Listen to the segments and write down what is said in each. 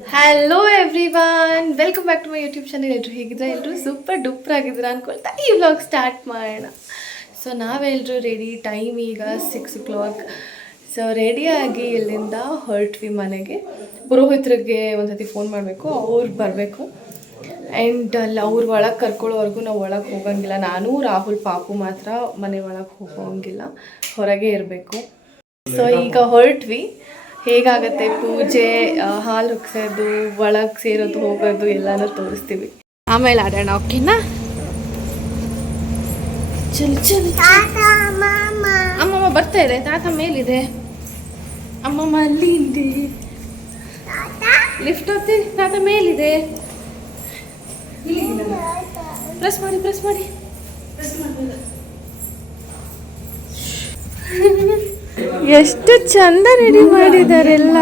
Hello everyone, welcome back to my YouTube channel. ಎಲ್ಲರೂ ಹೇಗಿದ್ರೆ ಎಲ್ಲರೂ ಸೂಪರ್ ಡೂಪರ್ ಆಗಿದ್ರೆ ಅಂದ್ಕೊಳ್ತಾ ಈ ವ್ಲಾಗ್ ಸ್ಟಾರ್ಟ್ ಮಾಡೋಣ. ಸೊ ನಾವೆಲ್ಲರೂ ರೆಡಿ, ಟೈಮ್ ಈಗ 6 o'clock. ಸೊ ರೆಡಿಯಾಗಿ ಇಲ್ಲಿಂದ ಹೊರಟ್ವಿ ಮನೆಗೆ. ಪುರೋಹಿತರಿಗೆ ಒಂದ್ಸತಿ ಫೋನ್ ಮಾಡಬೇಕು, ಅವ್ರು ಬರಬೇಕು. ಆ್ಯಂಡ್ ಅಲ್ಲಿ ಅವ್ರು ಒಳಗೆ ಕರ್ಕೊಳ್ಳೋವರೆಗೂ ನಾವು ಒಳಗೆ ಹೋಗೋಂಗಿಲ್ಲ. ನಾನು ರಾಹುಲ್ ಪಾಪು ಮಾತ್ರ ಮನೆ ಒಳಗೆ ಹೋಗೋಂಗಿಲ್ಲ, ಹೊರಗೆ ಇರಬೇಕು. ಸೊ ಈಗ ಹೊರಟ್ವಿ. ಹೇಗಾಗತ್ತೆ ಪೂಜೆ, ಹಾಲು ಹೊಗ್ಸೋದು, ಒಳಗೆ ಸೇರೋದು, ಹೋಗೋದು ಎಲ್ಲನೂ ತೋರಿಸ್ತೀವಿ. ಆಮೇಲೆ ಆಡೋಣ, ಓಕೆನಾ? ಚಲ್ ಚಲ್. ಅಮ್ಮಮ್ಮ ಬರ್ತಾ ಇದೆ, ತಾತ ಮೇಲಿದೆ, ಅಮ್ಮಮ್ಮ ಅಲ್ಲಿ ಇದೆ. ಲಿಫ್ಟ್ ಹೋಗ್ತಿ, ತಾತ ಮೇಲಿದೆ. ಪ್ರೆಸ್ ಮಾಡಿ ಪ್ರೆಸ್ ಮಾಡಿ. ಎಷ್ಟು ಚಂದ ರೆಡಿ ಮಾಡಿದಾರೆಲ್ಲ.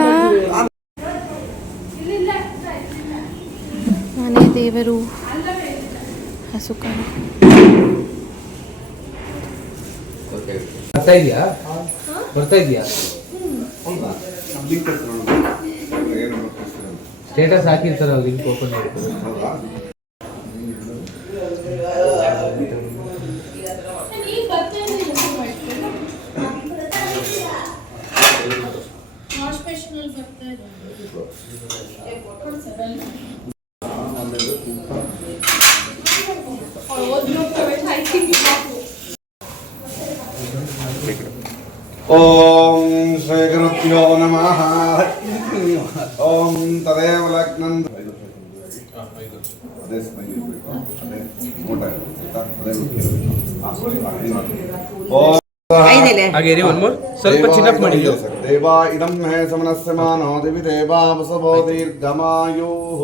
ಮನೆ ದೇವರು ಹಸು ಕರ. ಬರ್ತಾ ಇದೆಯಾ? ಸ್ಟೇಟಸ್ ಹಾಕಿರ್ತಾರ, ಲಿಂಕ್ ಓಪನ್ ಮಾಡ್ತಾರೆ. ಓಂ ಶ್ರೀ ಗುರುಭ್ಯೋ ನಮಃ. ಓಂ ತದೇವ ಲಗ್ನಂ. ಸ್ವಲ್ಪ ಚಿನ್ನಪ್ ಮಾಡಿ. ದೇವಾ ಇದಂ ಹೇ ಸಮನಸ್ಯ ಮಾನೋ ದಿವಿ ದೇವಾ ವಸವೋ ದೀರ್ಘಮಾಯುಃ.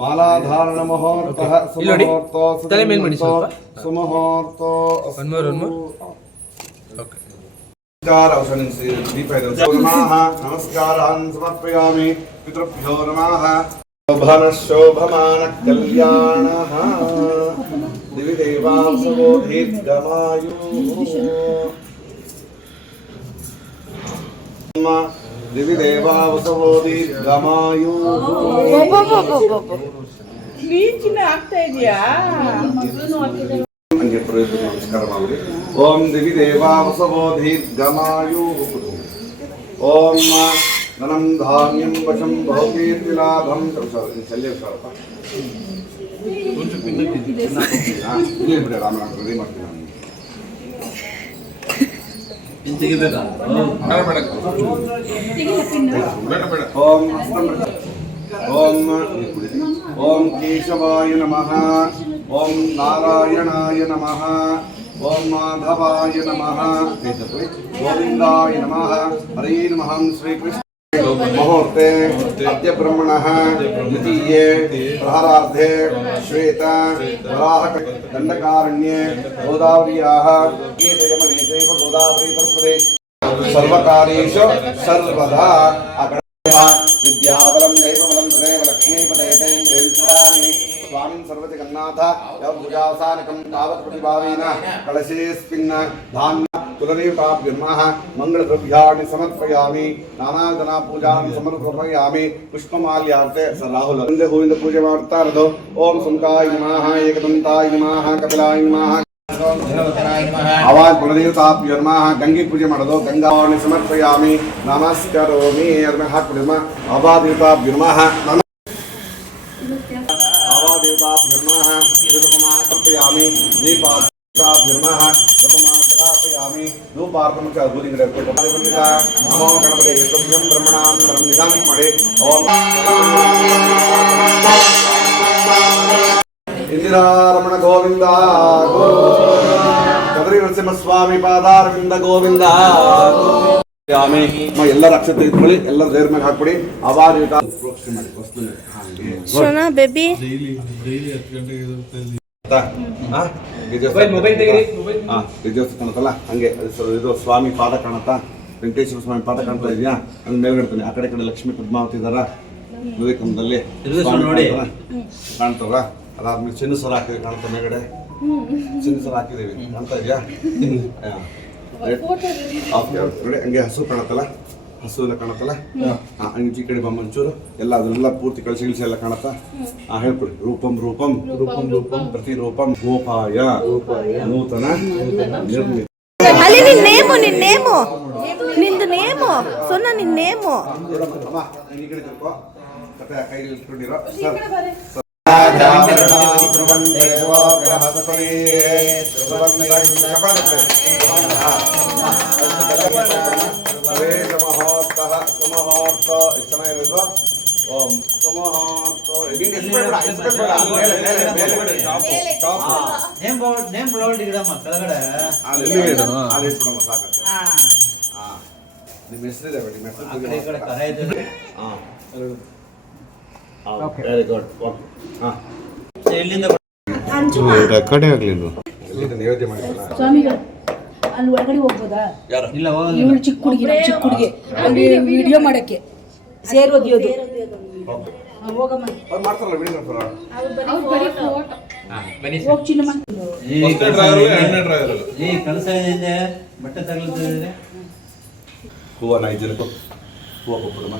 ಮಾಲಾಧಾರಣ ಮುಹೂರ್ತಃ ಸುಮುಹೂರ್ತೋ ಸುಮುಹೂರ್ತೋ. ನಮಸ್ಕಾರಾನ್ ಸಮರ್ಪಯಾಮಿ. ಪಿತೃಭ್ಯೋ ನಮಃ. ಶೋಭಮಾನ ಕಲ್ಯಾಣಃ. ದಿವಿ ದೇವಾಂಸವೋ ದೀರ್ಘಮಾಯುಃ. ದಿವಿ ದೇವಾಂಸವೋ ದೀರ್ಘಮಾಯುಃ. ಆಗ್ತಾ ಇದೆಯಾ? ನಮಸ್ಕಾರ ಮಾಡಿ. ಓಂ ದಿವಿ ದೇವಾಂಸವೋ ದೀರ್ಘಮಾಯುಃ. ಓಂ ಧನಂ ಧಾನ್ಯಂ ವಶಂ ಭೋಗೀರ್ತಿಲಾಭಂ. ಶಲ್ಯ ಬಿಡಿ, ರಾಮನಾಥ ರೆಡಿ ಮಾಡ್ತೀನಿ ನಾನು. ಓಂ ಓಂ ಕೇಶವಾಯ ನಮಃ. ಓಂ ನಾರಾಯಣಾಯ ನಮಃ. ಓಂ ಮಾಧವಾಯ ನಮಃ. ಗೋವಿಂದಾಯ ನಮಃ. ಹರೇ ನಮಃ. ಶ್ರೀಕೃಷ್ಣ ಮುಹೂರ್ತೆ ಅದ್ಯ ಬ್ರಹ್ಮಣಃ ದ್ವಿತೀಯೇ ಪ್ರಹರಾರ್ಧೆ ಶ್ವೇತ ವರಾಹ ದಂಡಕಾರಣ್ಯೆ ಗೋದಾವರ್ಯಾಃ ಗೀತಯಮನೆ ಚೈವ ಗೋದಾವರಿ ಸರಸ್ವತಿ ಸರ್ವಕಾರ್ಯೇಷು ಸರ್ವದಾ. ವಿದ್ಯಾಬಲಂ ದೈವಬಲಂ ತದೇವ ಲಕ್ಷ್ಮೀಪದೇತೆ ೇಂದ್ರಾಣಿ ಸ್ವಾಮಿನ್ ಸರ್ವತಿ ಗನ್ನಾಥ ಯೌರ್ಭುಜಾಸಾನಕಂ ತಾವತ್ ಪ್ರತಿಭಾವೇನ ಕಳಶೇಸ್ಮಿನ್ನ ಧಾನ್ಯ ತುಲನೀತಾಭ್ಯರ್ಮಃ ಮಂಗಳದ್ರವ್ಯಾಣಿ ಸಮರ್ಪಯಾಮಿ. ನಾನಾಧನ ಪೂಜಾನಿ ಸಮರ್ಪಯಾಮಿ. ಪುಷ್ಪಮಾಲ್ಯಾರ್ತೆ ಸರ್ ರಾಹುಲ್ ಒಂದೇ ಹೂವಿಂದ ಪೂಜೆ ಮಾಡ್ತಾ ಇರೋದು. ಓಂ ಸುಂಕಾಯ ನಮಃ. ಏಕದಂತಾಯ ನಮಃ. ಕಪಿಲಾಯ ನಮಃ. ಅವಾಜ್ ಗುಣದೇವತಾಭ್ಯರ್ಮ. ಗಂಗೆ ಪೂಜೆ ಮಾಡೋದು. ಗಂಗಾವಾಣಿ ಸಮರ್ಪಯಾಮಿ. ನಮಸ್ಕರೋಮಿ. ಅರ್ಮ ಹಾಕ್ಬಿಡಿರ್ಮ. ಅವಾದೇವತಾಭ್ಯರ್ಮ. ಅವಾದೇವತಾಭ್ಯರ್ಮ. ಸಮರ್ಪಯಾಮಿ. ದೀಪಾಭ್ಯರ್ಮ. ಸಮರ್ಪಯಾಮಿ. ಧೂಪಾರ್ಪಣ ಬೂದಿ ಗಿಡ ನಮೋ ಗಣಪತಿ ವಿಷ್ಣುಭ್ಯಂ ಬ್ರಹ್ಮಣಾಂ ನಿಧಾನ ಮಾಡಿ. ಓಂ ಇಂದಿರಾರಮಣ ಗೋವಿಂದ. ಕದರಿ ನರಸಿಂಹಸ್ವಾಮಿ ಪಾದಾರವಿಂದ ಗೋವಿಂದ. ಎಲ್ಲರ ಅಕ್ಷತೆ ಇಟ್ಕೊಳ್ಳಿ, ಎಲ್ಲರ ದೇವ್ರ ಮೇಲೆ ಹಾಕ್ಬಿಡಿ. ಅವಾಜ್ ಬೇಬಿ ಕಾಣುತ್ತಲ್ಲ ಹಂಗೆ ಇದು ಸ್ವಾಮಿ ಪಾದ ಕಾಣುತ್ತಾ? ವೆಂಕಟೇಶ್ವರ ಸ್ವಾಮಿ ಪಾದ ಕಾಣ್ತಾ ಇದೆಯಾ? ಅದ್ ಮೇಲ್ಗಡ್ತಾನೆ. ಆ ಕಡೆ ಲಕ್ಷ್ಮೀ ಪದ್ಮಾವತಿ ಇದಾರ ವಿವೇಕಂದಲ್ಲಿ ಕಾಣ್ತಾರ. ಅದಾದ್ಮೇಲೆ ಚಿನ್ನ ಸರ ಹಾಕಿದ್ವಿ ಕಾಣ್ತಾ, ಮೇಲ್ಗಡೆ ಚಿನ್ನ ಸರ ಹಾಕಿದೀವಿ ಕಾಣ್ತಾ ಇದೆಯಾ? ಓಕೆ ನೋಡಿ, ಹಂಗೆ ಹಸು ಕಾಣುತ್ತಲ್ಲ ಹಸು ಎಲ್ಲ ಕಾಣತ್ತಲ್ಲ ಈ ಕಡೆ ಬಮ್ಮ ಒಂಚೂರು ಎಲ್ಲ ಅದನ್ನೆಲ್ಲ ಪೂರ್ತಿ ಕಳಿಸಿ ಗಿಳಿಸಿ ಎಲ್ಲ ಕಾಣತ್ತಾ ಹೇಳ್ಕೊಡಿ ರೂಪಂ ರೂಪಂ ರೂಪಂ ರೂಪಂ ಪ್ರತಿರೂಪಂ ಗೋಪಾಯ ನೂತನ ನಿರ್ಮಿತ. ಅಲ್ಲಿ ನಿನ್ ನೇಮು ನಿಂದು ನೇಮು ಸೊನ್ನ ನಿನ್ ನೇಮು ಅಮ್ಮ ಈ ಕಡೆ ತಿರ್ಕೋ ಕತೆ ಕೈಲಿ ಇಟ್ಕೊಂಡಿರೋ ಓಂ ಸುಮಹಾರ್ಥ ನೇಮ್ ಬೋರ್ಡ್ ಇಡಮ್ಮ ಕೆಳಗಡೆ ಅಲ್ಲಿ ಇಟ್ಬಿಡಮ್ಮ ಸಾಕತ್ತೆ. ನಿಮ್ಮ ಹೆಸರಿದೆ ನಿಮ್ಮ ಹೆಸರು. Very good. ಇಲ್ಲಿಂದ ರೆಕಾರ್ಡೇ ಆಗಲಿಲ್ಲ ನಿಯೋಜನೆ ಮಾಡಿಲ್ಲ ಸ್ವಾಮಿಗಳು ಅಲ್ಲಿ ಒಳಗಡೆ ಹೋಗ್ಬೋದಾ? ಇಲ್ಲ ಇವಳು ಚಿಕ್ಕ ಹುಡುಗಿ ಅಲ್ಲಿ ವಿಡಿಯೋ ಮಾಡಕ್ಕೆ ಸೇರೋದಿಯೋದು ಹೋಗಮ್ಮ ಅವ್ರು ಮಾಡ್ತಾರಲ್ಲ ವಿಡಿಯೋ ಮಾಡ್ತಾರ. ಹೋಗ್ ಚಿನ್ನಮ್ಮ ಈ ಕೆಲಸ ಏನಿದೆ ಬಟ್ಟೆ ತಗೊಳ್ತಿದ್ರೆ ಹೂವು 5 ಜನಕ್ಕೂ ಹೂವು ಕೊಟ್ಬಿಡಮ್ಮ.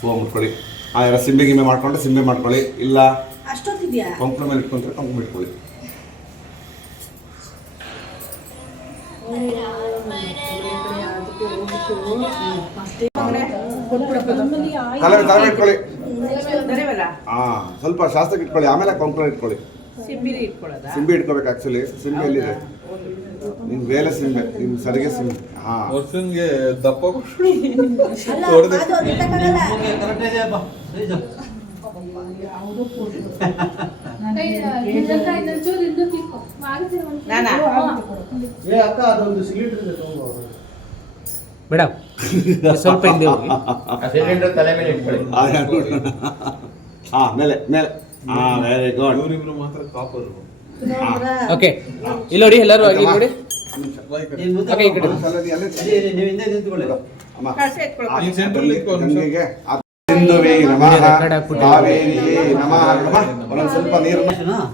ಹೂವು ಮುಟ್ಕೊಳ್ಳಿ. ಯಾರ ಸಿಂಬೆ ಗಿಂಬೆ ಮಾಡ್ಕೊಂಡ್ರೆ ಸಿಂಬೆ ಮಾಡ್ಕೊಳ್ಳಿ, ಇಲ್ಲ ಅಷ್ಟೊತ್ತಿದ್ಯಾ ಕೊಂಕಣ ಮೇಲೆ ಇಟ್ಕೊಂಡ್ರೆ ಕೊಂಕಣ ಇಟ್ಕೊಳ್ಳಿ. ತಲೆ ಇಟ್ಕೊಳ್ಳಿ. ಸ್ವಲ್ಪ ಶಾಸ್ತ್ರಕ್ಕೆ ಇಟ್ಕೊಳ್ಳಿ, ಆಮೇಲೆ ಕೊಂಕಣ ಇಟ್ಕೊಳ್ಳಿ. ಸಿಂಬೆ ಇಟ್ಕೋಬೇಕು. ಆಕ್ಚುಲಿ ಸಿಂಬೆ ಎಲ್ಲಿದೆ? ನಿಮ್ ವೇಲೆ ಸಿಂಬೆ, ನಿಮ್ ಸರಿಗೆ ಸಿಂಬೆ. ಕರೆಕ್ಟ್ ಇದೆ ಅಪ್ಪ ಮೇಡಮ್ ಸ್ವಲ್ಪ ಹಿಂದೆ ಹೋಗಿ. ತಲೆ ಮೇಲೆ ಇಟ್ಕೊಳ್ಳಿ. ಮೇಲೆ ಮೇಲೆ. Very good. ಓಕೆ ಇಲ್ಲಿ ನೋಡಿ, ಎಲ್ಲರೂ ಆಗಿ ನೋಡಿ. ಓಕೆ ಈ ಕಡೆ ನೀವು ಹಿಂದೆ ನಿಂತ್ಕೊಳ್ಳಿ. ಗಂಗೆಗೆ ಸಿಂಧುವೇ ನಮಃ ಕಾವೇರಿಯೇ ನಮಃ. ಒಂದೊಂದು ಸ್ವಲ್ಪ ನೀರು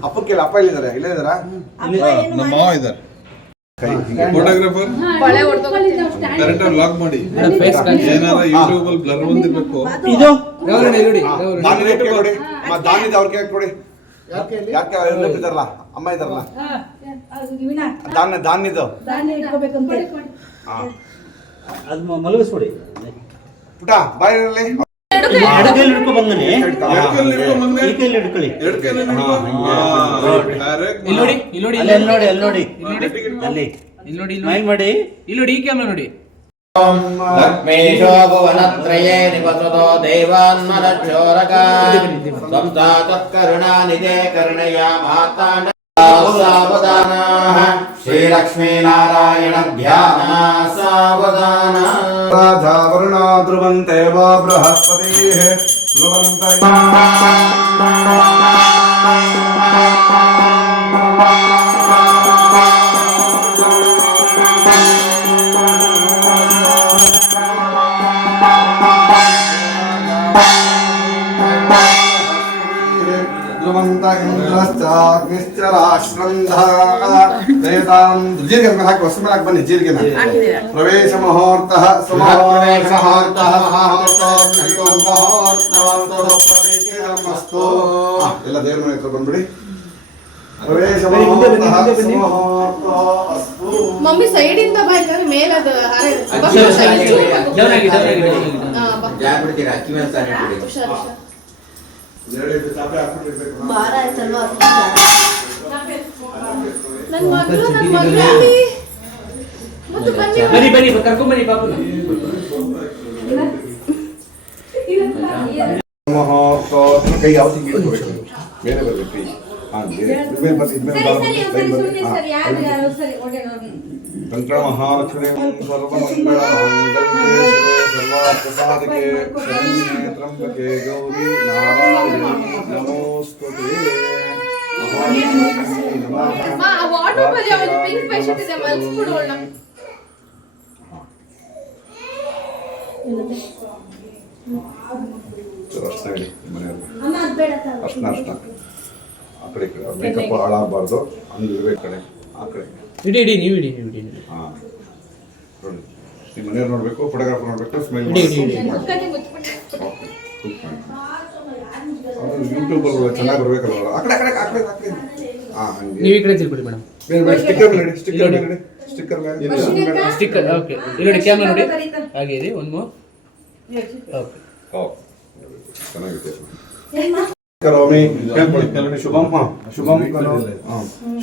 ಅಪ್ಪಕ್ಕೆಲ್ಲ. ಅಪ್ಪ ಇಲ್ಲಿದ್ದಾರೆ? ಇಲ್ಲೇ ಇದ್ದಾರಾ? ನಮ್ಮ ಮಾವ ಇದ್ದಾರೆ. ಫೋಟೋಗ್ರಾಫರ್ ಕರೆಕ್ಟ್ ಆಗಿ ಲಾಕ್ ಮಾಡಿ. ಏನಾರ ಯೂಟ್ಯೂಬ್ ಅಲ್ಲಿ ಬ್ಲರ್ ಬಂದಿರ್ಬೇಕು. ಇದು ದಾನಿದ ಕೊಡಿ. ದಾನಿದ ಅವ್ರಿಗೆ ಕೊಡಿ. ಯಾಕೆ ಇದ್ದಾರಲ್ಲ ಅಮ್ಮ ಇದ್ದಾರಲ್ಲ ದಾನಿದ್ದು ಅದು ಮಲಗಿಸ್ಬಿಡಿ. ಪುಟ ಬಾಯಿರಲ್ಲಿ ಎಡಗೈಲಿ ಹಿಡ್ಕೊಂಡು ಬಂದನಿ. ಈ ಕೈಲಿ ಹಿಡ್ಕೊಳ್ಳಿ. ಇಲ್ಲಿ ನೋಡಿ, ಇಲ್ಲಿ ನೋಡಿ, ಅಲ್ಲಿ ನೋಡಿ, ಅಲ್ಲಿ ನೋಡಿ, ಅಲ್ಲಿ ಇಲ್ಲಿ ನೋಡಿ, ಸ್ಮೈಲ್ ಮಾಡಿ. ಇಲ್ಲಿ ನೋಡಿ, ಈ ಕ್ಯಾಮ್ರಾ ನೋಡಿ. ಲಕ್ಷ್ಮೀಶೋ ಭುವನತ್ರಯೇ ನಿವಸತೋ ದೇವಾನ್ಮನಕ್ಷೋರಕಾ ಸಂಸ್ಥಾ ತತ್ಕರುಣಾನಿಧೇ ಕರುಣಯ ಮಾತಾಂಡ ಸಾವಧಾನಃ ಶ್ರೀಲಕ್ಷ್ಮೀನಾರಾಯಣ ಧ್ಯಾನ ಸಾವಧಾನ. ರಾಜಾ ವರುಣ ಧ್ರುವಂತೆ ವಾ ಬೃಹಸ್ಪತಿಃ ಧ್ರುವಂತ ಪ್ರವೇಶ ಮುಹೂರ್ತ ಎಲ್ಲ ದೇವ್ರ ಮನೆ ಹತ್ರ ಬಂದ್ಬಿಡಿ. ಪ್ರವೇಶ ಮಮ್ಮಿ ಸೈಡ್ ಇಂದ ಬಾ, ಯಾಕಂದ್ರೆ ಮೇಲೆ ಅದು ಹಾರ ಇದೆ. ಬಾ, side ಚೂರು ಬಾ. ಹಾ, ಬಾ. ಜಾಗ ಬಿಡ್ತೀರಾ? ಅಕ್ಕಿ ಮೇಲೆ ಸಾರಿ ಬಿಡಿ. ಹುಷಾರ್, ಹುಷಾರ್. ಭಾರ ಆಯ್ತಲ್ವಾ ನನ್ ಮಗಳು ಅಲ್ಲಿ. ಮತ್ತೆ ಬನ್ನಿ ಬನ್ನಿ ಕರ್ಕೊಂಡ್ ಬನ್ನಿ ಪಾಪು. ಕೈ ಯಾವ ತಿಂಗಳು ಬೇರೆ ಬರಬೇಕು ಕೈ. ತಂತ್ರ ಮಹಾಲಕ್ಷ್ಮೀ ಸರ್ವಮಂಗಳ ಸರ್ವಾರ್ಥಸಾಧಕೆ ಶರಣ್ಯೇ ತ್ರ್ಯಂಬಕೆ ಗೌರಿ ನಾರಾಯಣಿ ನಮೋಸ್ತುತೇ. ವಾಟರ್ ಬಜೆ ಒಂದು ಪಿಂಕ್ ಪೇಷಂಟ್ ಇದೆ, ಮಲ್ಸ್ಬಿಡು ಅವಳನ್ನ. ಅರ್ಶನ ಇಡಿ ಮನೆಯವ್ರಿಗೆ. ಅರ್ಶನ ಆ ಕಡೆ ಈ ಕಡೆ ಮೇಕಪ್ ಹಾಳಾಗಬಾರ್ದು, ಹಂಗಿರ್ಬೇಕು ಕಡೆ ಆ ಕಡೆ. ಇಡಿ ನೀವು ಇಡಿ. ಹಾಂ ನೋಡಿ ನಿಮ್ಮ ಮನೆಯವ್ರು ನೋಡ್ಬೇಕು, ಫೋಟೋಗ್ರಾಫರ್ ನೋಡ್ಬೇಕು, ಸ್ಮೈಲ್ ಯೂಟ್ಯೂಬ್ ಚೆನ್ನಾಗಿ ಬರ್ಬೇಕಲ್ಲ. ಆ ಕಡೆ ಹಾ, ಹಂಗೆ ನೀವು ಈ ಕಡೆ ತಿಳ್ಕೊಡಿ ಮೇಡಮ್. ಸ್ಟಿಕ್ಕರ್ ಮೇಲೆ ಸ್ಟಿಕ್ಕರ್ ಮೇಲೆ ಸ್ಟಿಕ್ಕರ್ ಓಕೆ. ಇಲ್ಲಿ ನೋಡಿ ಕ್ಯಾಮ್ರಾ ನೋಡಿ, ಹಾಗೆ ಇದೆ. ಒಂದು ಮೂರು ಓಕೆ. ಚೆನ್ನಾಗಿದೆ. ಕರೋಮಿ ಶುಭಂ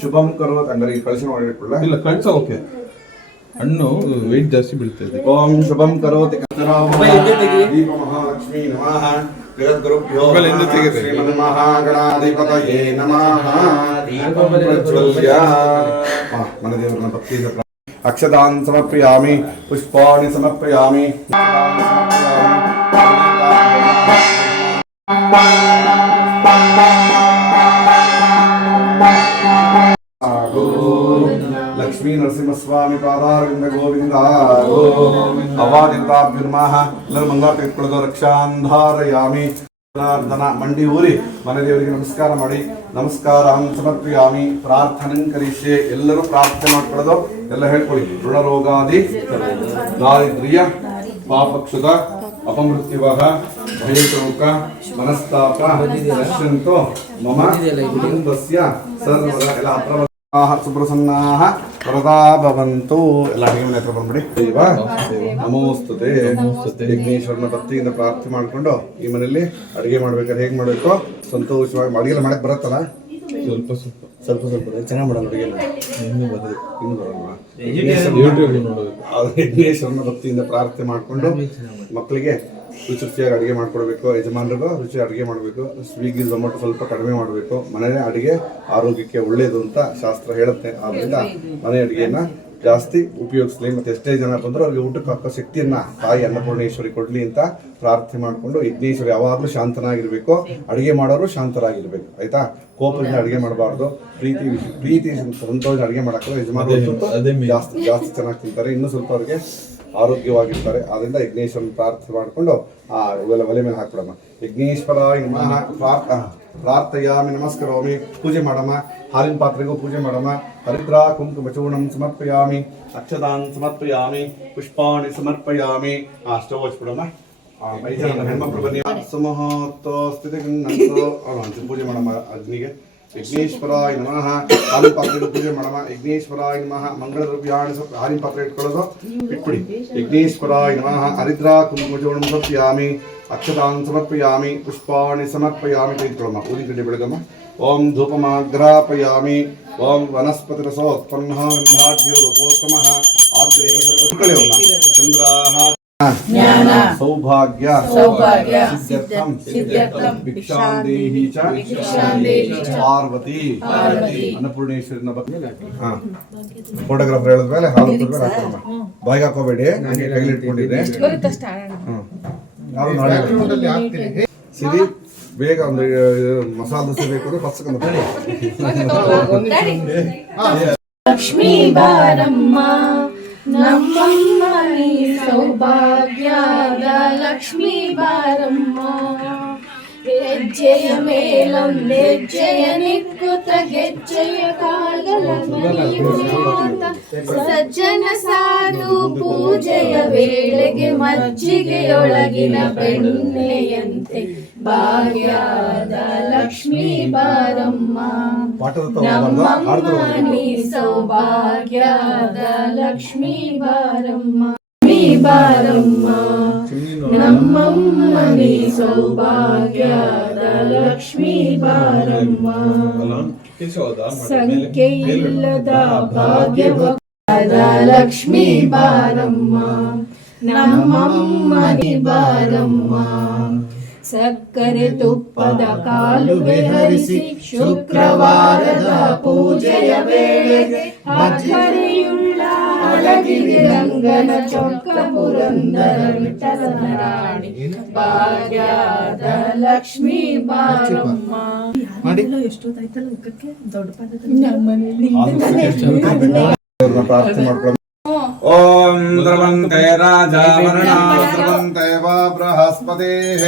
ಶುಭಂ ಕರೋತ್ ಅಂದ್ರೆ ಕಳಿಸಿ ಮಾಡಿಕೊಳ್ಳ ಇಲ್ಲ ಕಳ್ಸ. ಓಕೆ, ಹಣ್ಣು ವೆಯ್ಟ್ ಜಾಸ್ತಿ ಬೀಳ್ತದೆ. ಓಂ ಶುಭಂ ಕರೋತಿ ದೀಪ ಮಹಾಲಕ್ಷ್ಮೀ ನಮಃ ಜಗದ್ಗುರುಭ್ಯೋ ಶ್ರೀಮನ್ಮಹಾಗಣಾಧಿಪತಯೇ ನಮಃ. ದೀಪಂ ಪ್ರಜ್ವಲ್ಯ ಮನದೇವರನ್ನ ಭಕ್ತಿಯಿಂದ ಅಕ್ಷತಾನ್ ಸಮರ್ಪಯಾಮಿ, ಪುಷ್ಪಾಣಿ ಸಮರ್ಪಯಾಮಿ. ಲಕ್ಷ್ಮೀ ನರಸಿಂಹಸ್ವಾಮಿ ಪಾದಾರವಿಂದ ಗೋವಿಂದ. ಅವಾದಿತಾಭ್ಯುರ್ಮಾಹ ಎಲ್ಲರೂ ಮಂಗಳ ತೆಗೆದುಕೊಳ್ಳೋದು. ರಕ್ಷಾಂಧಾರಯಾಮಿ. ಜನಾರ್ದನ ಮಂಡಿ ಊರಿ ಮನೆದೇವರಿಗೆ ನಮಸ್ಕಾರ ಮಾಡಿ. ನಮಸ್ಕಾರ ಸಮರ್ಪಯಾಮಿ. ಪ್ರಾರ್ಥನೆ ಕರಿಷ್ಯೆ. ಎಲ್ಲರೂ ಪ್ರಾರ್ಥನೆ ಮಾಡ್ಕೊಳ್ಳೋದು. ಎಲ್ಲ ಹೇಳ್ಕೊಳ್ಳಿ. ಋಣರೋಗಾದಿ ದಾರಿದ್ರ್ಯ ಪಾಪಕ್ಷುತ ಅಪಮೃತ್ಯುವಃ ಭಯಶೋಕ ಮನಸ್ತಾಪ ನಶ್ಯಂತೋ ಮಮ ಕುಟುಂಬಸ್ಯ ಸರ್ವದ. ಎಲ್ಲ ಹತ್ರ ಸುಪ್ರಸನ್ನಾಹ ವರದಾ ಭವಂತು. ಎಲ್ಲ ಹೀಗೆ ಹತ್ರ ಬಂದ್ಬಿಡಿ. ದೇವ ನಮೋಸ್ತುತೆ. ಯಜ್ಞೇಶ್ವರನ ಭಕ್ತಿಯಿಂದ ಪ್ರಾರ್ಥನೆ ಮಾಡ್ಕೊಂಡು ಈ ಮನೆಯಲ್ಲಿ ಅಡುಗೆ ಮಾಡ್ಬೇಕಾದ್ರೆ ಹೇಗೆ ಮಾಡಬೇಕು, ಸಂತೋಷವಾಗಿ ಅಡುಗೆ ಮಾಡಕ್ ಬರತ್ತಲ್ಲ. ಸ್ವಲ್ಪ ಚೆನ್ನಾಗಿ ಮಾಡೋಣ ಅಡುಗೆ. ಇನ್ನು ಬರಲ್ವಾ? ಯಜ್ಞೇಶ್ವರನ ಭಕ್ತಿಯಿಂದ ಪ್ರಾರ್ಥನೆ ಮಾಡ್ಕೊಂಡು ಮಕ್ಕಳಿಗೆ ರುಚಿಯಾಗಿ ಅಡುಗೆ ಮಾಡ್ಕೊಡ್ಬೇಕು. ಯಜಮಾನರಿಗೂ ರುಚಿ ಅಡುಗೆ ಮಾಡಬೇಕು. ಸ್ವಿಗ್ಗಿ ಝೊಮ್ಯಾಟೊ ಸ್ವಲ್ಪ ಕಡಿಮೆ ಮಾಡಬೇಕು. ಮನೆ ಅಡುಗೆ ಆರೋಗ್ಯಕ್ಕೆ ಒಳ್ಳೆಯದು ಅಂತ ಶಾಸ್ತ್ರ ಹೇಳುತ್ತೆ. ಆದ್ದರಿಂದ ಮನೆ ಅಡುಗೆಯನ್ನ ಜಾಸ್ತಿ ಉಪಯೋಗಿಸ್ಲಿ. ಮತ್ತು ಎಷ್ಟೇ ಜನ ಬಂದರೂ ಅವ್ರಿಗೆ ಊಟಕ್ಕೆ ಹಾಕೋ ಶಕ್ತಿಯನ್ನ ತಾಯಿ ಅನ್ನಪೂರ್ಣೇಶ್ವರಿ ಕೊಡ್ಲಿ ಅಂತ ಪ್ರಾರ್ಥನೆ ಮಾಡಿಕೊಂಡು ಯಜ್ಞೇಶ್ವರಿ ಯಾವಾಗಲೂ ಶಾಂತನಾಗಿರ್ಬೇಕು. ಅಡುಗೆ ಮಾಡೋರು ಶಾಂತರಾಗಿರ್ಬೇಕು. ಆಯ್ತಾ? ಕೋಪದಿಂದ ಅಡುಗೆ ಮಾಡಬಾರ್ದು. ಪ್ರೀತಿ ಸಂತೋಷ ಅಡುಗೆ ಮಾಡಕ್ಕೆ ಯಜಮಾನ ಜಾಸ್ತಿ ಚೆನ್ನಾಗಿ ತಿಂತಾರೆ. ಇನ್ನೂ ಸ್ವಲ್ಪ ಅವ್ರಿಗೆ ಆರೋಗ್ಯವಾಗಿರ್ತಾರೆ. ಆದ್ದರಿಂದ ಯಜ್ಞೇಶ್ವರನ ಪ್ರಾರ್ಥನೆ ಮಾಡಿಕೊಂಡು ಇವೆಲ್ಲ ಒಲೆ ಮೇಲೆ ಹಾಕ್ಬಿಡಮ್ಮ. ಯಜ್ಞೇಶ್ವರ ಪ್ರಾರ್ಥಯಾಮಿ ನಮಸ್ಕರೋಮಿ. ಪೂಜೆ ಮಾಡಮ್ಮ. ಹಾಲಿನ ಪಾತ್ರೆಗೂ ಪೂಜೆ ಮಾಡಮ್ಮ. ಹರಿದ್ರ ಕುಂಕುಮ ಚೂರ್ಣಂ ಸಮರ್ಪಯಾಮಿ. ಅಕ್ಷತಾನ್ ಸಮರ್ಪಯಾಮಿ. ಪುಷ್ಪಾಣಿ ಸಮರ್ಪಯಾಮಿ. ಸ್ಟವ್ ಹಚ್ಬಿಡಮ್ಮ. ಹೆಣ್ಮಕ್ಳು ಬನ್ನಿ. ಸುಮುಹೂರ್ತೋ ಸ್ಥಿತಿ ಪೂಜೆ ಮಾಡಮ್ಮ ಅಗ್ನಿಗೆ. ಯಜ್ಞೇಶ್ವರಾಯ ನಮಃ. ಹಾಲಿನ ಪಾತ್ರೆಗೂ ಪೂಜೆ ಮಾಡಮ್ಮ. ಯಜ್ಞೇಶ್ವರಾಯ ನಮಃ. ಮಂಗಳ ದ್ರವ್ಯಾಣಿ ಸ್ವಲ್ಪ ಹಾಲಿನ ಪಾತ್ರೆ ಇಟ್ಕೊಳ್ಳೋದು ಇಟ್ಬಿಡಿ. ಯಜ್ಞೇಶ್ವರಾಯ ನಮಃ. ಹರಿದ್ರ ಕುಂಕುಮ ಚೂರ್ಣಂ ಸಮರ್ಪಯಾಮಿ. ಅಕ್ಷತಾನ್ ಸಮರ್ಪಯಾಮಿ. ಪುಷ್ಪಾಣಿ ಸಮರ್ಪಯಾಮಿ. ತೆಗೆದುಕೊಳ್ಳಮ್ಮ. ಊದಿ ಕಡ್ಡಿ ಬೆಳಗಮ್ಮ. ಓಂ ಧೂಪಮಾಗ್ರಾಪಯಾಮಿ. ಓಂ ವನಸ್ಪತಿ ರಸೋತ್ಪನ್ನ ಗಂಧಾಢ್ಯೋ ರೂಪೋತ್ತಮಃ ಆಗ್ರೇಯ ಸರ್ವಕಳೆಯಮ್ಮ. ಚಂದ್ರಾಹ ಸೌಭಾಗ್ಯ ಸಿದ್ಧ್ಯರ್ಥಂ ಭಿಕ್ಷಾಂ ದೇಹಿ ಚ ಪಾರ್ವತಿ ಅನ್ನಪೂರ್ಣೇಶ್ವರಿನ ಬಗ್ಗೆ. ಫೋಟೋಗ್ರಾಫರ್ ಹೇಳಿದ್ಮೇಲೆ ಹಾಲು ಹಾಕೋಣ. ಬಾಯಿಗೆ ಹಾಕೋಬೇಡಿ, ಹಂಗೆ ಕೈಲಿ ಇಟ್ಕೊಂಡಿದ್ರೆ. ಸಿರಿ ಬೇಗ ಒಂದು ಮಸಾಲೆ ದೋಸೆ ಬೇಕು ಪಸ್ಕೊಂಡು. ಲಕ್ಷ್ಮೀ ಬಾರಮ್ಮ ನಮ್ಮಮ್ಮ ನೀ ಸೌಭಾಗ್ಯದ ಲಕ್ಷ್ಮೀ ಬಾರಮ್ಮ. ಹೆಜ್ಜೆಯ ಮೇಲೊಂದೆಜ್ಜೆಯ ನಿಕ್ಕುತ್ತ ಗೆಜ್ಜೆಯ ಕಾಲ್ಗಳ ಸಜ್ಜನ ಸಾಧು ಪೂಜೆಯ ವೇಳೆಗೆ ಮಜ್ಜಿಗೆಯೊಳಗಿನ ಬೆಣ್ಣೆಯಂತೆ ಭಾಗ್ಯದ ಲಕ್ಷ್ಮೀ ಬಾರಮ್ಮ. ನಮ್ಮಮ್ಮ ನೀ ಸೌಭಾಗ್ಯದ ಲಕ್ಷ್ಮೀ ಬಾರಮ್ಮ. ಬಾರಮ್ಮ ನಮ್ಮಮ್ಮ ನೀ ಸೌಭಾಗ್ಯದ ಲಕ್ಷ್ಮೀ ಬಾರಮ್ಮ. ಸಂಖ್ಯೆ ಇಲ್ಲದ ಭಾಗ್ಯದ ಲಕ್ಷ್ಮೀ ಬಾರಮ್ಮ. ನಮ್ಮಮ್ಮ ನೀ ಬಾರಮ್ಮ. ಸಕ್ಕರೆ ತುಪ್ಪದ ಕಾಲುವೆ ಹರಿಸಿ ಶುಕ್ರವಾರದ ಪೂಜೆಯ ವೇಳೆಗೆ ಅಕ್ಕರೆಯುಳ್ಳ ಅಳಗಿರಿ ರಂಗನ ಚೊಕ್ಕ ಪುರಂದರ ವಿಠಲನ ರಾಣಿ ಭಾಗ್ಯದ ಲಕ್ಷ್ಮೀ ಬಾರಮ್ಮ. ಎಷ್ಟೊತ್ತಾಯ್ತಲ್ಲ ಊಟಕ್ಕೆ ದೊಡ್ಡ ಪ್ರಾರ್ಥನೆ ಮಾಡ್ಕೊಳ್ಳೋಣ. ಓಂ ಧ್ರುವಂತೆ ರಾಜ ಧ್ರುವಂತೆ ವಾ ಬೃಹಸ್ಪತಿಃ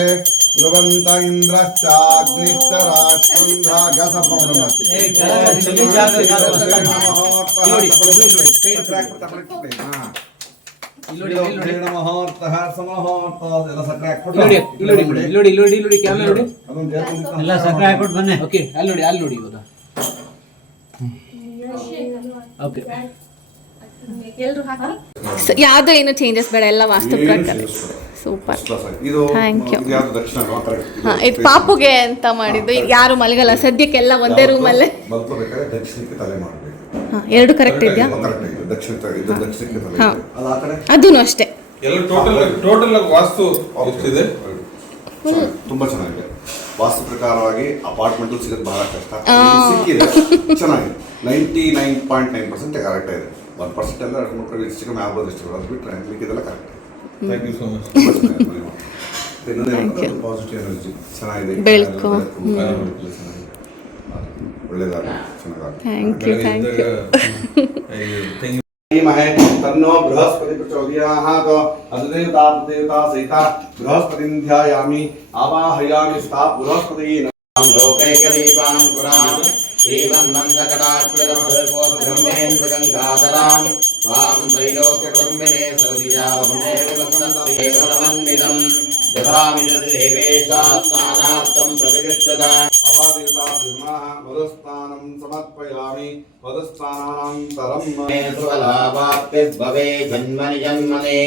ಧ್ರುವಂತ ಇಂದ್ರಶ್ಚಾಗ್ನಿಶ್ಚ ಮಹೋರ್ತಃ ಸಮಹೋರ್ತ ಎಲ್ಲ ಸಕ್ಕರೆ ಹಾಕ್ಬಿಟ್ಟು ಇಲ್ಲಿ ಕ್ಯಾಮ್ರಾ ನೋಡಿ. ಅದೊಂದು ದೇವಸ್ಥಾನ ಎಲ್ಲ ಸಕ್ಕರೆ ಹಾಕ್ಬಿಟ್ಟು ಬನ್ನಿ. ಓಕೆ ಅಲ್ಲಿ ನೋಡಿ ಇವಾಗ. ಓಕೆ ಯಾವ್ದು ಏನು ಚೇಂಜಸ್ ಬೇಡ, ಎಲ್ಲ ವಾಸ್ತು ಪ್ರಕಾರ. ಸೂಪರ್, ಇದು Thank you. ಇದು ಯಾವ್ದು ದಕ್ಷಿಣ correct. ಹಾ, ಇದು ಪಾಪುಗೆ ಅಂತ ಮಾಡಿದ್ದು. ಇದು ಯಾರು ಮಲಗಲ್ಲ ಸದ್ಯಕ್ಕೆಲ್ಲ ಒಂದೇ ರೂಮಲ್ಲೇ. ಮಲ್ಕೋಬೇಕಾದ್ರೆ ದಕ್ಷಿಣಕ್ಕೆ ತಲೆ ಮಾಡಬೇಕು. ಹಾ, ಎರಡು ಕರೆಕ್ಟ್ ಇದೆಯಾ? ಕರೆಕ್ಟ್ ಇದೆ, ದಕ್ಷಿಣಕ್ಕೆ ತಲೆ ಹಾ. ಇದೆ. ಅದು ಆ ಕಡೆ ಅದೂ ಅಷ್ಟೇ. ಎಲ್ಲ ಟೋಟಲ್ ವಾಸ್ತು ಎಷ್ಟಿದೆ? ತುಂಬಾ ಚೆನ್ನಾಗಿದೆ. ವಾಸ್ತು ಪ್ರಕಾರವಾಗಿ ಅಪಾರ್ಟ್ಮೆಂಟ್ ಸಿಗೋದು ಬಹಳ ಕಷ್ಟ. ಸಿಕ್ಕಿದೆ, ಚೆನ್ನಾಗಿದೆ. 99.9% ಕರೆಕ್ಟ್ ಇದೆ. 1% ಎಲ್ಲ 2-3 ಕಡೆ ಹೆಚ್ಚು ಕಮ್ಮಿ ಆಗ್ಬೋದು, ಅಷ್ಟು ಅದು ಬಿಟ್ಟರೆ ಮಿಕ್ಕಿದೆಲ್ಲ correct. Thank you so much. Positive energy ಚೆನ್ನಾಗಿದೆ, ಬೆಳಕು. ಚೆನ್ನಾಗಿದೆ, ಒಳ್ಳೆದಾಗಿ ಚೆನ್ನಾಗಿ. महे तन्नो बृहस्पति प्रचोदयात् अधिदेवता देवता सहित बृहस्पतिं ध्यायामि आवाहयामि स्था बृहस्पति लोकैकदीपां पुरां श्रीमन्मन्दकटाक्षरब्रह्मेन्द्रगङ्गाधरां त्वां त्रैलोक्यकुटुम्बिने सरसिजावन्देवमन्वितं यथामिदेवेशास्नानार्थं प्रतिगच्छत अवादेवता ब्रह्मः वदस्थानं समर्पयामि वदस्थानान्तरं मे सुफलावाप्तिर्भवे जन्मनि जन्मने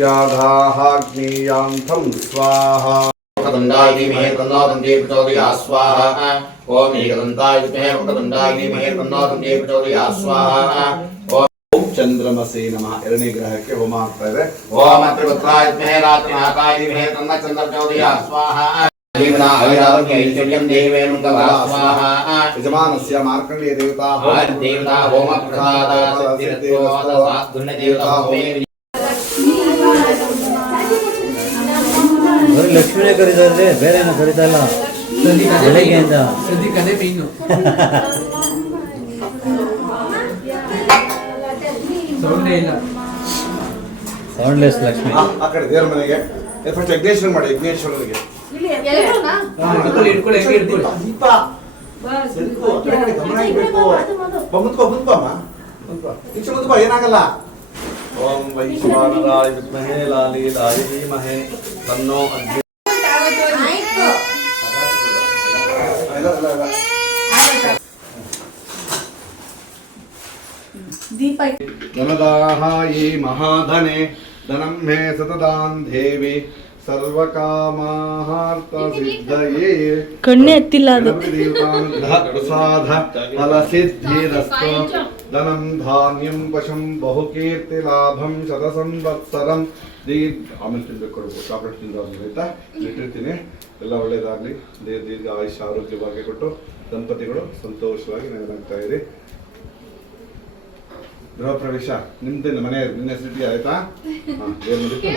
याधाग्नेयांथं स्वाहा दंडाय धीमहि तन्नो दन्ते प्रचोदयात् स्वाहा ओम एकदन्ताय विद्महे वक्रतुण्डाय धीमहि तन्नो दन्ते प्रचोदयात् स्वाहा ओम चंद्रमसे नमः ಎರಡನೇ ಗ್ರಹಕ್ಕೆ ಹೋಮ ಆಗ್ತಾ ಇದೆ. ओम त्रिपुत्राय विद्महे रात्रिनाथाय धीमहि तन्नो चन्द्र प्रचोदयात् स्वाहा जीवना अविरारोग्य ऐश्वर्यं देवे मंगला स्वाहा यजमानस्य मार्कण्डेय देवता देवता होम प्रसादात् सिद्धिरस्तु साधुन्य देवता होमे ಬರೀ ಲಕ್ಷ್ಮಿನೇ ಕರೀತಾರೆ, ಬೇರೆ ಏನೋ ಕರೀತಾ ಇಲ್ಲ ಬೆಳಗ್ಗೆಯಿಂದ. ಸದ್ಯಕ್ಕನೇ ಮೀನು ಸೌಂಡೇ ಇಲ್ಲ. ಸೌಂಡ್ಲೆಸ್ ಲಕ್ಷ್ಮಿ. ಆ ಕಡೆ ದೇವರ ಮನೆಗೆ ಫಸ್ಟ್ ಯಜ್ಞೇಶ್ವರ ಮಾಡಿ, ಯಜ್ಞೇಶ್ವರನಿಗೆ ಇಟ್ಕೊಳ್ಳಿ ದೀಪ ಸರಿಕು ಆ ಕಡೆ ಗಮನ ಇರಬೇಕು. ಬಂದ್ಕೋ ಈಚೆ ಮುಂದೆ ಬಾ, ಏನಾಗಲ್ಲ. ಓಂ ವೈಶ್ವಾನರಾಯ ವಿದ್ಮಹೇ ಲಾಲೀಲಾಯ ಧೀಮಹಿ ತನ್ನೋ ಅಗ್ನಿ. ದೀಪ ಧನದಾಹಾಯಿ ಮಹಾಧನೆ ಧನಂ ಮೇ ಸತತಾಂ ದೇವಿ ಸರ್ವಕಾಮಾರ್ಥ ಸಿದ್ಧಯೇ ಕಣ್ಣೆ ಎತ್ತಿಲ್ಲ ಅದು. ದೇವತಾನುಗ್ರಹ ಪ್ರಸಾದ ಫಲಸಿದ್ಧಿರಸ್ತು ಧನಂ ಧಾನ್ಯಂ ಪಶಂ ಬಹುಕೀರ್ತಿ ಲಾಭಂ ಶತಸಂವತ್ಸರಂ ಆಮೇಲೆ ತಿನ್ಬೇಕು, ಕೊಡ್ಬೋದು ಚಾಕ್ಲೇಟ್ ತಿಂದಾದ್ಮೇಲೆ ಆಯ್ತಾ, ಇಟ್ಟಿರ್ತೀನಿ. ಎಲ್ಲ ಒಳ್ಳೇದಾಗಲಿ, ದೀರ್ಘ ಆಯುಷ್ಯ ಆರೋಗ್ಯವಾಗಿ ಕೊಟ್ಟು ದಂಪತಿಗಳು ಸಂತೋಷವಾಗಿ ನೆರವೇರ್ತಾ ಇರಿ. ಗೃಹ ಪ್ರವೇಶ ನಿಮ್ದೇನು ಮನೆ ನಿನ್ನ ಹೆಸರಿಟಿ ಆಯ್ತಾ? ದೇವ್ರಿಗೆ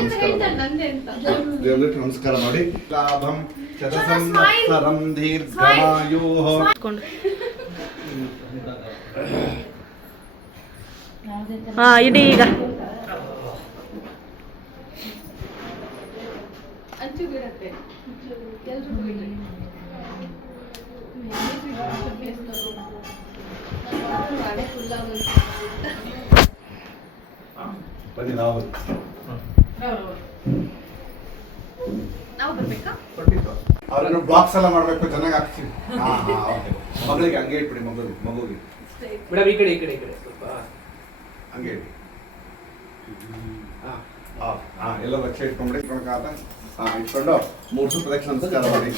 ನಮಸ್ಕಾರ ಮಾಡಿ. ಲಾಭಂ ಶತಸಂವತ್ಸರಂ ದೀರ್ಘಾಯು. ಹಾ ಇಡಿ ಈಗ. ಬನ್ನಿ ನಾವು ಅವ್ರೇನು ಬಾಕ್ಸ್ ಎಲ್ಲ ಮಾಡ್ಬೇಕು, ಚೆನ್ನಾಗಿ ಹಾಕ್ತೀವಿ. ಮಗಳಿಗೆ ಹಂಗೆ ಇಟ್ಬಿಡಿ, ಮಗುಗೆ ಮೇಡಮ್ ಈ ಕಡೆ ಸ್ವಲ್ಪ ಹಂಗೆ ಇಡಿ. ಎಲ್ಲ ಲಕ್ಷ ಇಟ್ಕೊಂಡ್ಬಿಡಿ. ಇಟ್ಕೊಂಡು 3 ಪ್ರದಕ್ಷಿಣೆ ನಮಸ್ಕಾರ ಮಾಡಿ.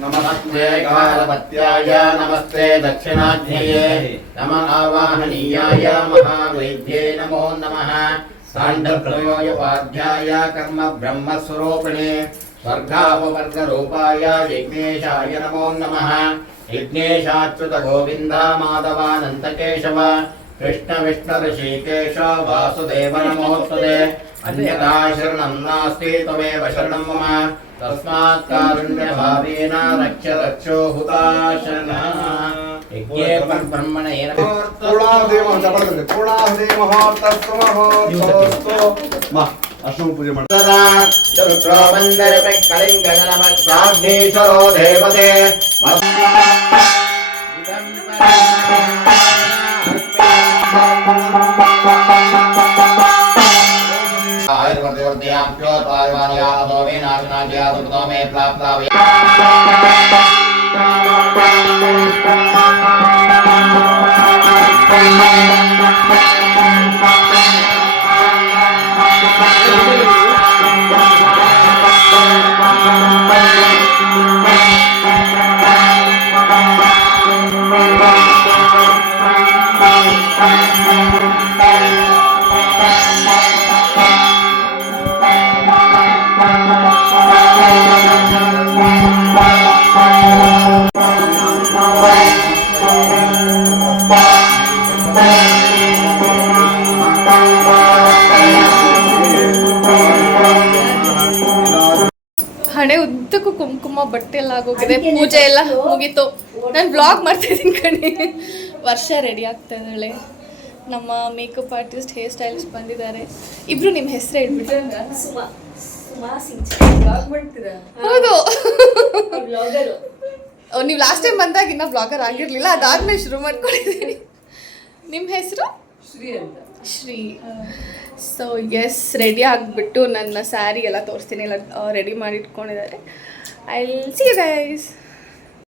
नमस्ते गारवत्याय नमस्ते दक्षिणाध्याये नमः आवाहनीयाय महावैद्ये नमो नमः साण्डप्रयोगवाध्याय कर्म ब्रह्मस्वरूपिणे स्वर्गापवर्गरूपाय यज्ञेशाय नमो नमः यज्ञेशाच्युत गोविन्द माधवानन्तकेशव कृष्ण विष्णु ऋषिकेश वासुदेव नमोस्तुते अन्यथा शरणं नास्ति त्वमेव शरणं मम तस्मात् कारुण्यभावेन रक्ष रक्षो हुताशनः ಬ್ರಹ್ಮಣ ಏನ ಪೂರ್ಣಾಹುತಿ ಮಹೋತ್ಸವ ಪೂರ್ಣಾಹುತಿ ಮಹೋತ್ಸವ ಅಷ್ಟಮ ಪೂಜೆ ಮಾಡ್ತಾರೆ ಕಳಿಂಗಣಮಗ್ನೇಶ್ವರೋ ದೇವತೆ ಹಣೆ ಉದ್ದಕ್ಕೂ ಕುಂಕುಮ ಬಟ್ಟೆ ಎಲ್ಲ ಆಗೋಗಿದೆ, ಪೂಜೆ ಎಲ್ಲ ಮುಗೀತು. ನಾನು ಬ್ಲಾಗ್ ಮಾಡ್ತಾ ಇದ್ದೀನಿ ಕಣೆ. ವರ್ಷ ರೆಡಿ ಆಗ್ತಾ ಇದ್ದಾಳೆ. ನಮ್ಮ ಮೇಕಪ್ ಆರ್ಟಿಸ್ಟ್, ಹೇರ್ ಸ್ಟೈಲಿಸ್ಟ್ ಬಂದಿದ್ದಾರೆ. ಇಬ್ರು ನಿಮ್ಮ ಹೆಸರು ಹೇಳ್ಬಿಟ್ಟು. ಹೌದು, ನೀವು ಲಾಸ್ಟ್ ಟೈಮ್ ಬಂದಾಗ ಇನ್ನೂ ಬ್ಲಾಗರ್ ಆಗಿರಲಿಲ್ಲ, ಅದಾದ್ಮೇಲೆ ಶುರು ಮಾಡ್ಕೊಂಡಿದ್ದೀನಿ. ನಿಮ್ಮ ಹೆಸರು ಶ್ರೀ. ಸೊ ಎಸ್, ರೆಡಿ ಆಗಿಬಿಟ್ಟು ನನ್ನ ಸ್ಯಾರಿ ಎಲ್ಲ ತೋರಿಸ್ತೀನಿ, ಎಲ್ಲ ರೆಡಿ ಮಾಡಿ ಇಟ್ಕೊಂಡಿದ್ದಾರೆ. I will see you guys.